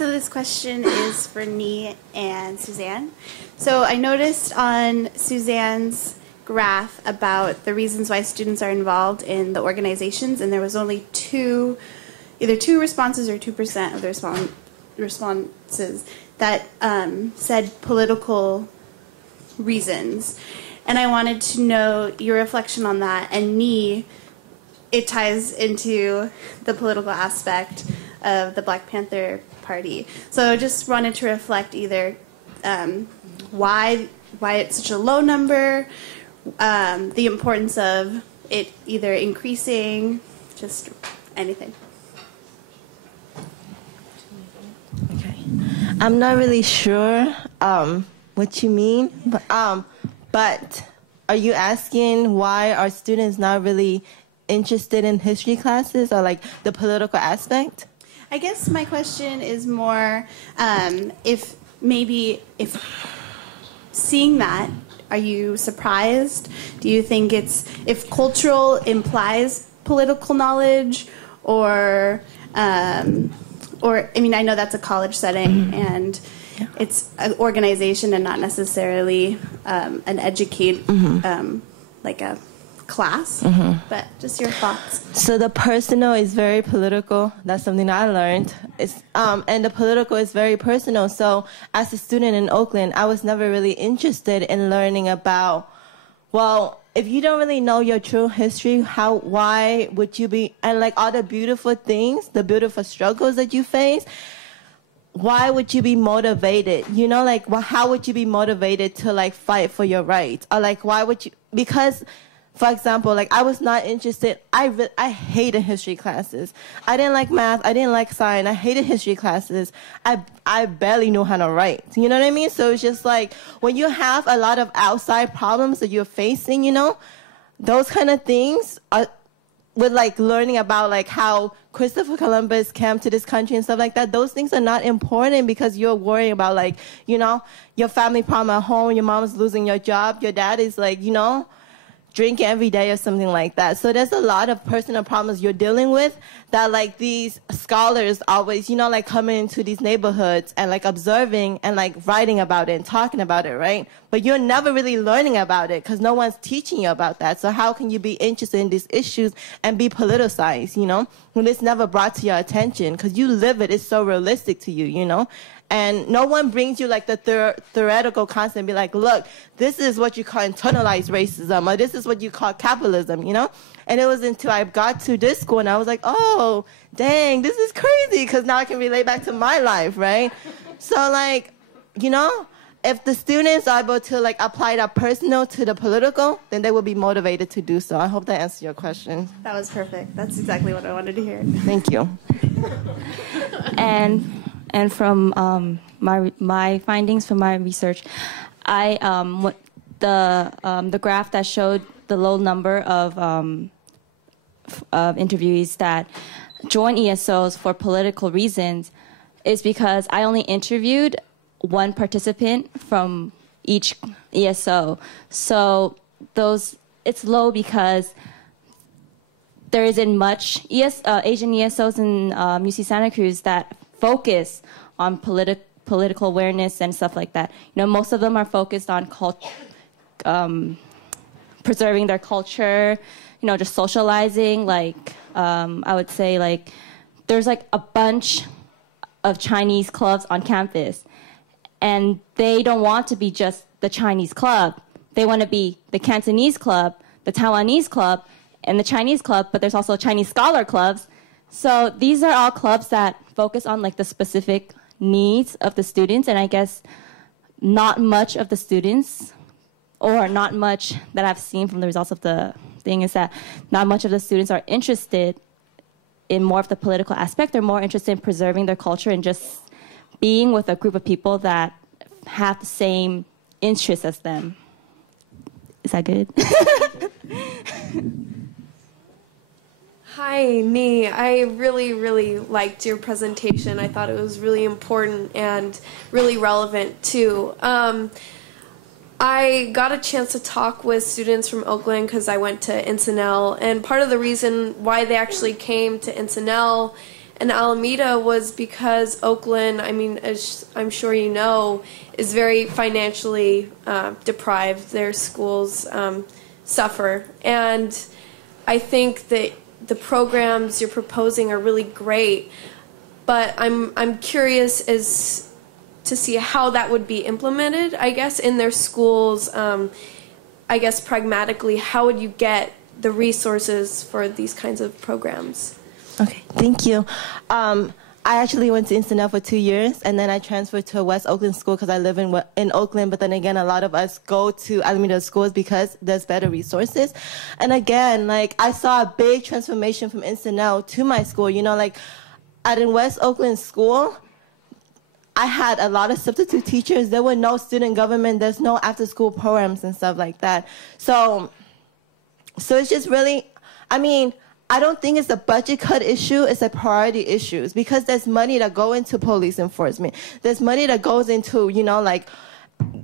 So this question is for Nee and Suzanne. So I noticed on Suzanne's graph about the reasons why students are involved in the organizations, and there was only either two responses or 2% of the responses that said political reasons. And I wanted to know your reflection on that. And Nee, it ties into the political aspect of the Black Panther Party. So I just wanted to reflect either why it's such a low number, the importance of it either increasing, just anything. Okay. I'm not really sure what you mean, but are you asking why are students not really interested in history classes or like the political aspect? I guess my question is more if seeing that, are you surprised? Do you think if cultural implies political knowledge, or I mean, I know that's a college setting, and it's an organization and not necessarily an like a class, but just your thoughts. So the personal is very political. That's something that I learned. And the political is very personal. So as a student in Oakland, I was never really interested in learning about, well, if you don't really know your true history, why would you be, and like all the beautiful things, the beautiful struggles that you face, why would you be motivated? You know, like, well, how would you be motivated to like fight for your rights? Or like, why would you, because for example, like I was not interested. I hated history classes. I didn't like math. I didn't like science. I hated history classes. I barely knew how to write. You know what I mean? So it's just like when you have a lot of outside problems that you're facing, you know, those kind of things are with like learning about like how Christopher Columbus came to this country and stuff like that. Those things are not important because you're worrying about like, you know, your family problem at home. Your mom's losing your job. Your dad is like, you know, drinking every day or something like that. So there's a lot of personal problems you're dealing with that like these scholars always, you know, like coming into these neighborhoods and like observing and like writing about it and talking about it, right? But you're never really learning about it because no one's teaching you about that. So how can you be interested in these issues and be politicized, you know, when it's never brought to your attention because you live it, it's so realistic to you, you know? And no one brings you like the theoretical concept and be like, look, this is what you call internalized racism, or this is what you call capitalism, you know? And it was until I got to this school and I was like, oh, dang, this is crazy, because now I can relate back to my life, right? So like, you know, if the students are able to like apply that personal to the political, then they will be motivated to do so. I hope that answers your question. That was perfect. That's exactly what I wanted to hear. Thank you. And from my findings from my research, the graph that showed the low number of interviewees that join ESOs for political reasons is because I only interviewed one participant from each ESO. So it's low because there isn't much Asian ESOs in UC Santa Cruz that focus on political awareness and stuff like that. You know, most of them are focused on preserving their culture, you know, just socializing. Like, I would say, like, there's like a bunch of Chinese clubs on campus, and they don't want to be just the Chinese club. They want to be the Cantonese club, the Taiwanese club, and the Chinese club, but there's also Chinese scholar clubs. So these are all clubs that focus on like the specific needs of the students, and I guess not much of the students, or not much that I've seen from the results of the thing, is that not much of the students are interested in more of the political aspect. They're more interested in preserving their culture and just being with a group of people that have the same interests as them. Is that good? Hi, Nee. I really, really liked your presentation. I thought it was really important and really relevant, too. I got a chance to talk with students from Oakland because I went to Encinal, and part of the reason why they actually came to Encinal in Alameda was because Oakland, I mean, as I'm sure you know, is very financially deprived. Their schools suffer. And I think that the programs you're proposing are really great, but I'm curious as to see how that would be implemented, I guess, in their schools. I guess pragmatically, how would you get the resources for these kinds of programs? Okay, thank you. I actually went to Instant for 2 years, and then I transferred to a West Oakland school because I live in Oakland. But then again, a lot of us go to Alameda schools because there's better resources. And again, like, I saw a big transformation from Instant to my school. You know, like, at in West Oakland school, I had a lot of substitute teachers. There were no student government. There's no after-school programs and stuff like that. So it's just really, I mean, I don't think it's a budget cut issue. It's a priority issue because there's money that go into police enforcement. There's money that goes into, you know, like,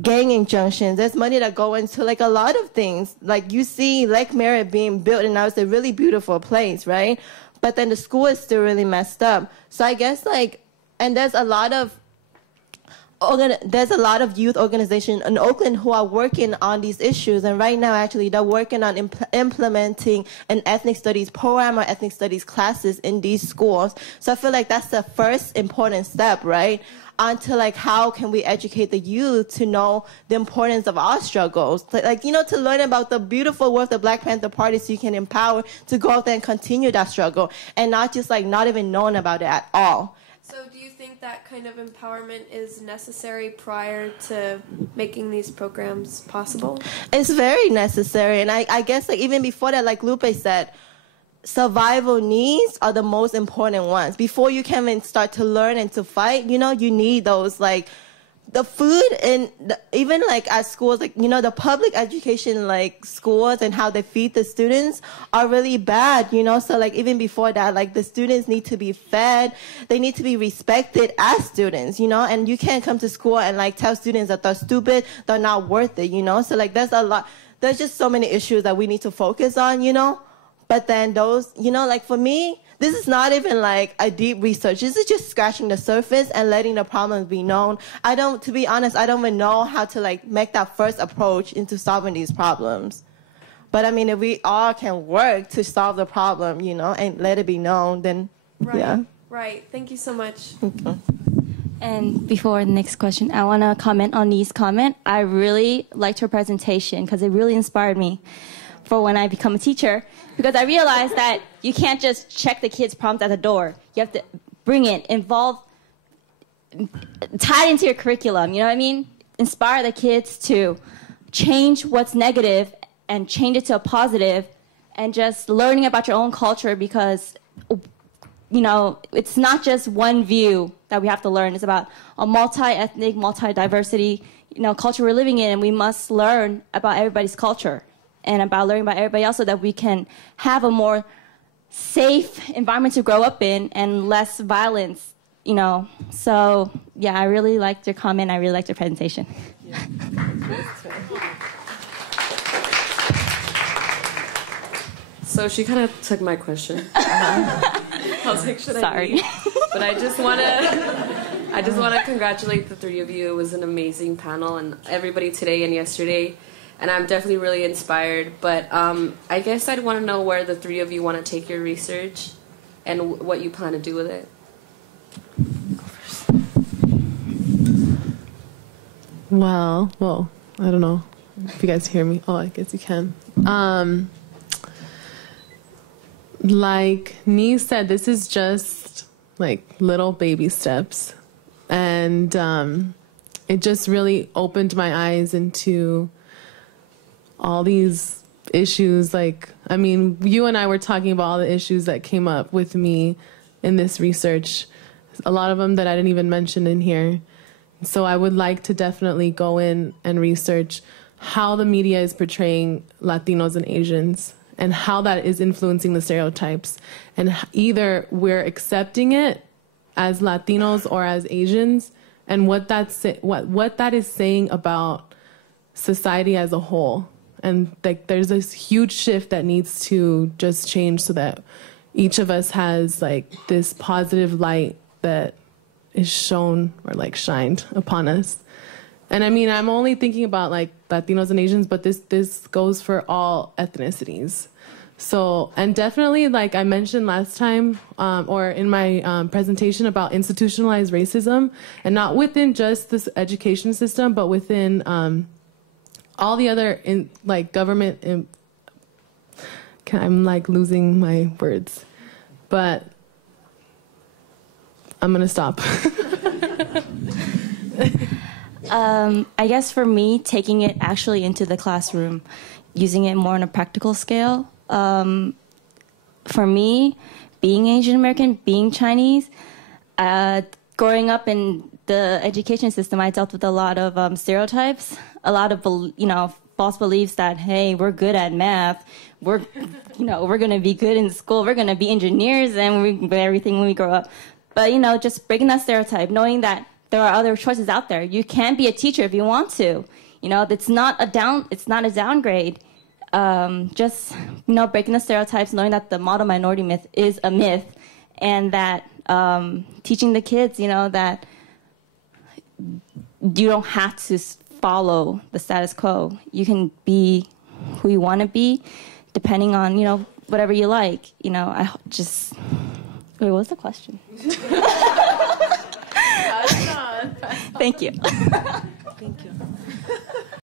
gang injunctions. There's money that go into, like, a lot of things. Like, you see Lake Merritt being built, and now it's a really beautiful place, right? But then the school is still really messed up. So I guess, like, and there's a lot of youth organizations in Oakland who are working on these issues, and right now actually they're working on implementing an ethnic studies program or ethnic studies classes in these schools. So I feel like that's the first important step, right? Onto, like, how can we educate the youth to know the importance of our struggles, like, you know, to learn about the beautiful work of the Black Panther Party so you can empower to go out there and continue that struggle and not just, like, not even knowing about it at all. So do you think that kind of empowerment is necessary prior to making these programs possible? It's very necessary. And I guess, like, even before that, like Lupe said, survival needs are the most important ones. Before you can even start to learn and to fight, you know, you need those, like, the food and even, like, at schools, like, you know, the public education, like, schools and how they feed the students are really bad, you know. So, like, even before that, like, the students need to be fed. They need to be respected as students, you know. And you can't come to school and, like, tell students that they're stupid, they're not worth it, you know. So, like, there's just so many issues that we need to focus on, you know. But then those, you know, like, for me, this is not even, like, a deep research. This is just scratching the surface and letting the problems be known. To be honest, I don't even know how to, like, make that first approach into solving these problems. But, I mean, if we all can work to solve the problem, you know, and let it be known, then, right, yeah. Right. Thank you so much. Okay. And before the next question, I want to comment on Nee's comment. I really liked her presentation because it really inspired me for when I become a teacher, because I realized that you can't just check the kids' problems at the door. You have to bring it, tie it into your curriculum, you know what I mean? Inspire the kids to change what's negative and change it to a positive, and just learning about your own culture, because, you know, it's not just one view that we have to learn. It's about a multi-ethnic, multi-diversity, you know, culture we're living in, and we must learn about everybody's culture and about learning about everybody else so that we can have a more safe environment to grow up in and less violence, you know. So, yeah, I really liked your comment. I really liked your presentation. Yeah. So she kind of took my question. I was like, should I leave? But I just want to congratulate the three of you. It was an amazing panel, and everybody today and yesterday. And I'm definitely really inspired. But I guess I'd want to know where the three of you want to take your research and what you plan to do with it. Go first. Well, I don't know if you guys hear me. Oh, I guess you can. Like Nee said, this is just like little baby steps. And it just really opened my eyes into all these issues. Like, I mean, you and I were talking about all the issues that came up with me in this research. A lot of them that I didn't even mention in here. So I would like to definitely go in and research how the media is portraying Latinos and Asians and how that is influencing the stereotypes. And either we're accepting it as Latinos or as Asians, and what that is saying about society as a whole. And like, there's this huge shift that needs to just change so that each of us has like this positive light that is shown or like shined upon us. And I mean, I'm only thinking about like Latinos and Asians, but this goes for all ethnicities. So, and definitely, like I mentioned last time, or in my presentation about institutionalized racism, and not within just this education system, but within all the other like government. I'm like losing my words, but I'm gonna stop. I guess for me, taking it actually into the classroom, using it more on a practical scale. For me, being Asian American, being Chinese, growing up in the education system, I dealt with a lot of stereotypes, a lot of false beliefs that, hey, we're good at math, we're going to be good in school, we're going to be engineers and everything when we grow up. But just breaking that stereotype, knowing that there are other choices out there. You can be a teacher if you want to. It's not a downgrade. Just breaking the stereotypes, knowing that the model minority myth is a myth, and that teaching the kids, that you don't have to follow the status quo. You can be who you want to be, depending on whatever you like. I just wait. What was the question? Thank you. Thank you.